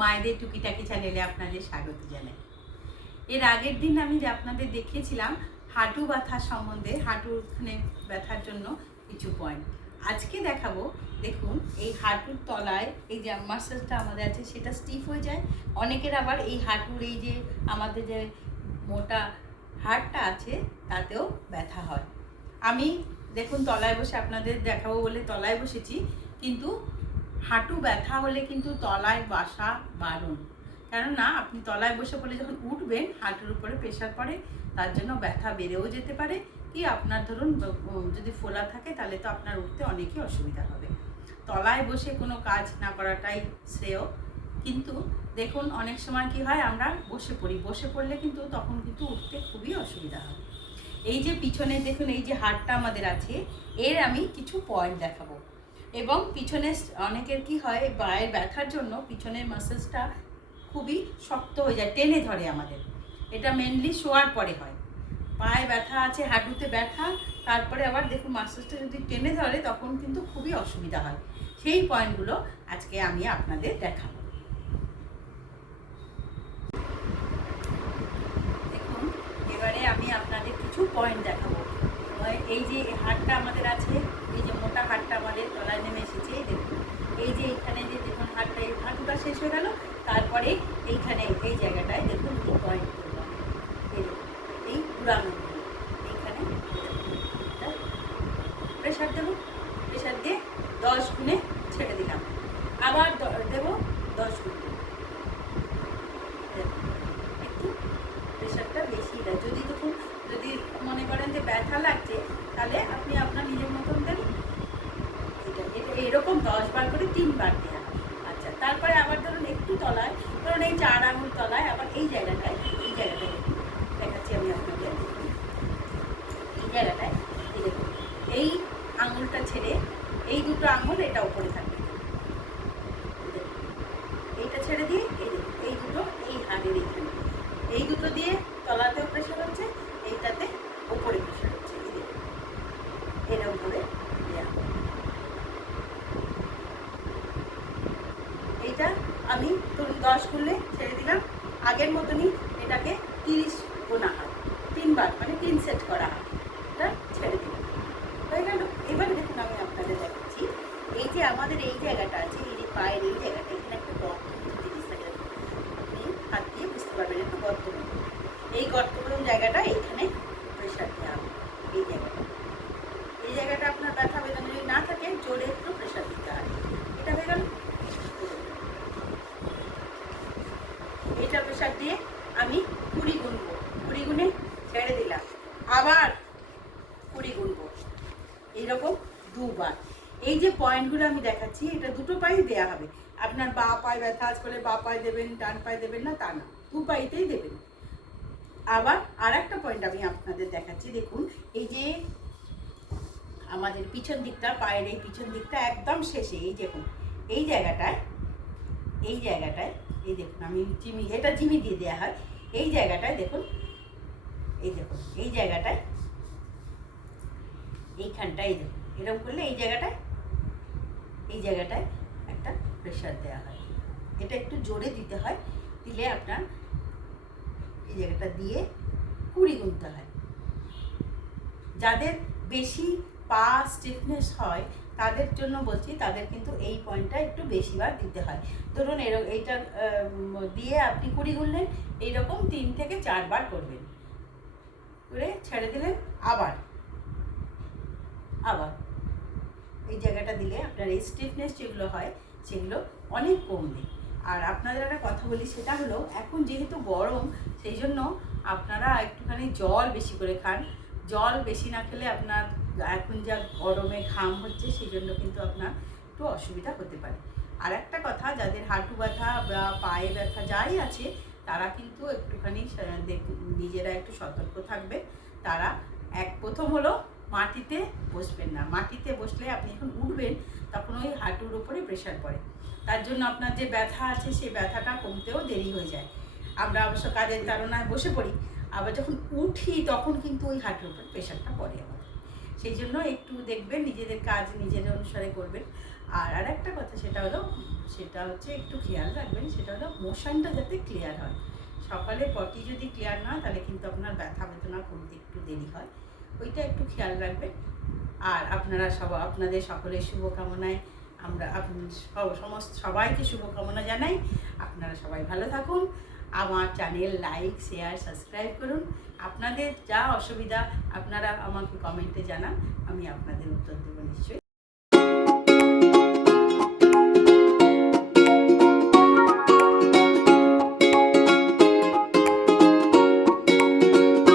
মায়েদের টুকিটাকি চ্যানেলে আপনাদের স্বাগত জানাই। এর আগের দিন আমি যে আপনাদের দেখিয়েছিলাম হাঁটু ব্যথা সম্বন্ধে, হাঁটুখানে ব্যথার জন্য কিছু পয়েন্ট। আজকে দেখাবো, দেখুন এই হাঁটুর তলায় এই যে মাসেলটা আমাদের আছে সেটা স্টিফ হয়ে যায়। অনেকের আবার এই হাঁটুর এই যে আমাদের যে মোটা হাড়টা আছে তাতেও ব্যথা হয়। আমি দেখুন তলায় বসে আপনাদের দেখাবো বলে তলায় বসেছি, কিন্তু হাঁটু ব্যথা হলে কিন্তু তলায় বসা বারণ। কেননা আপনি তলায় বসে পড়লে যখন উঠবেন হাঁটুর উপরে প্রেশার পড়ে, তার জন্য ব্যথা বেড়েও যেতে পারে। কি আপনার ধরুন যদি ফোলা থাকে তাহলে তো আপনার উঠতে অনেকই অসুবিধা হবে। তলায় বসে কোনো কাজ না করাটাই শ্রেয়। কিন্তু দেখুন অনেক সময় কি হয়, আমরা বসে পড়ি, বসে পড়লে কিন্তু তখন কিন্তু উঠতে খুবই অসুবিধা হয়। এই যে পিছনে দেখুন এই যে হাড়টা আমাদের আছে, এর আমি কিছু পয়েন্ট দেখাবো। এবং পিছনে অনেকের কি হয়, পায়ের ব্যথার জন্য পিছনের মাসেলসটা খুবই শক্ত হয়ে যায়, টেনে ধরে আমাদের। এটা মেনলি শোয়ার পরে হয়। পায়ে ব্যথা আছে, হাঁটুতে ব্যথা, তারপরে আবার দেখুন মাসেলসটা যদি টেনে ধরে তখন কিন্তু খুবই অসুবিধা হয়। সেই পয়েন্টগুলো আজকে আমি আপনাদের দেখাবো। দেখুন এবারে আমি আপনাদের কিছু পয়েন্ট দেখাবো। এই যে হাড়টা আমাদের আছে, এই যে মোটা হাড়টা আমাদের তলায় নেমে এসেছে, দেখুন এই যে এইখানে যে দেখুন হাড়টা, এই হাঁটুটা শেষ হয়ে গেল, তারপরে এইখানে এই জায়গাটায় দেখুন এই পয়েন্ট করবো, এই পুরানো এইখানে প্রেশার দেবো, প্রেশার দিয়ে 10 গুণে ছেড়ে দিলাম, আবার দেবো 10 গুণ। একটু প্রেশারটা বেশি দেয়। যদি মনে করেন যে ব্যথা লাগছে তাহলে আপনি আপনার নিজের মতন দেবেন। এটা এরকম 10 বার করে 3 বার দেওয়া। আচ্ছা, তারপরে আবার ধরুন একটু তলায়, ধরুন এই 4 আঙুল তলায়, আবার এই জায়গাটায় দেখাচ্ছি আমি আপনাদের। এই জায়গাটায় এই দেখুন, এই আঙুলটা ছেড়ে এই দুটো আঙুল এটা উপরে থাকবে, এইটা ছেড়ে দিয়ে এই দেখুন এই দুটো এই হাড়ের এইখানে, এই দুটো দিয়ে তলাতেও প্রেশার হচ্ছে, এইটাতে উপরে প্রেশার হচ্ছে, এই দেখুন এরকম করে দেওয়া। এইটা আমি ধরুন 10 করলে ছেড়ে দিলাম, আগের মতনই এটাকে 30 গোনা হয়, 3 বার মানে 3 সেট করা হয়, এটা ছেড়ে দিলাম, হয়ে গেল। এবার দেখুন আমি আপনাদের দেখাচ্ছি, এই যে আমাদের এই জায়গাটা আছে, এই যে পায়ের এই জায়গাটা, এখানে একটা গর্ত জিনিস থাকে, আপনি হাত দিয়ে বুঝতে পারবেন, একটা গর্ত মতো। এই গর্তপূরণ জায়গাটা এইখানে প্রেশার দেওয়া হবে। এই জায়গাটা আপনার ব্যথা বেদনা যদি না থাকে জোরে একটু প্রেশার দিতে হয়। এটা হয়ে গেল। এটা প্রেশার দিয়ে আমি 20 গুনবো, 20 গুনে ছেড়ে দিলাম, আবার 20 গুনবো, এইরকম 2 বার। এই যে পয়েন্টগুলো আমি দেখাচ্ছি, এটা দুটো পায়ে দেওয়া হবে। আপনার বা পায়ে ব্যথা আজ করে বা পায়ে দেবেন, ডান পায়ে দেবেন না তা না, 2 পায়েতেই দেবেন। আবার আর একটা পয়েন্ট আমি আপনাদের দেখাচ্ছি, দেখুন এই যে আমাদের পিছন দিকটা, পায়ের এই পিছন দিকটা একদম শেষে এই দেখুন এই জায়গাটায়, এই দেখুন আমি এটা জিমি দিয়ে দেওয়া হয়। এই জায়গাটায় দেখুন, এই দেখুন এই জায়গাটায়, এইখানটায় দেখুন এরকম করলে এই জায়গাটায় একটা প্রেশার দেওয়া হয়। এটা একটু জোরে দিতে হয়, দিলে আপনার এই জায়গাটা দিয়ে 20 গুনতে হয়। যাদের বেশি পা স্টিফনেস হয় তাদের জন্য বলছি, তাদের কিন্তু এই পয়েন্টটা একটু বেশিবার দিতে হয়। ধরুন এইটা দিয়ে আপনি 20 গুনলেন, এইরকম 3 থেকে 4 বার করবেন, করে ছেড়ে দিলেন, আবার এই জায়গাটা দিলে আপনার এই স্টিফনেস যেগুলো হয় সেগুলো অনেক কমবে। আর আপনাদের একটা কথা বলি, সেটা হলো এখন যেহেতু গরম, সেই জন্য আপনারা একটুখানি জল বেশি করে খান। জল বেশি না খেলে আপনার এখন যা গরমে ঘাম হচ্ছে সেই জন্য কিন্তু আপনার একটু অসুবিধা হতে পারে। আর একটা কথা, যাদের হাঁটু ব্যথা বা পায়ে ব্যথা যাই আছে তারা কিন্তু একটুখানি নিজেরা একটু সতর্ক থাকবে। তারা প্রথম হলো মাটিতে বসবেন না। মাটিতে বসলে আপনি যখন উঠবেন তখন ওই হাঁটুর উপরে প্রেশার পড়ে, তার জন্য আপনার যে ব্যথা আছে সেই ব্যথাটা কমতেও দেরি হয়ে যায়। আমরা অবশ্য কাজের তাড়নায় বসে পড়ি, আবার যখন উঠি তখন কিন্তু ওই হাঁটুর উপর প্রেশারটা পড়ে আমাদের। সেই জন্য একটু দেখবেন নিজেদের কাজ নিজেদের অনুসারে করবেন। আর আরেকটা কথা সেটা হচ্ছে একটু খেয়াল রাখবেন, সেটা হলো মোশনটা যাতে ক্লিয়ার হয়। সকালে পটি যদি ক্লিয়ার না হয় তাহলে কিন্তু আপনার ব্যথা বেদনা কমতে একটু দেরি হয়, ওইটা একটু খেয়াল রাখবেন। আর আপনাদের সকলের শুভকামনায় আমরা সবাইকে শুভকামনা জানাই। আপনারা সবাই ভালো থাকুন। আমার চ্যানেল লাইক, শেয়ার, সাবস্ক্রাইব করুন। আপনাদের যা অসুবিধা আপনারা আমাকে কমেন্টে জানান, আমি আপনাদের উত্তর দেবো নিশ্চয়ই।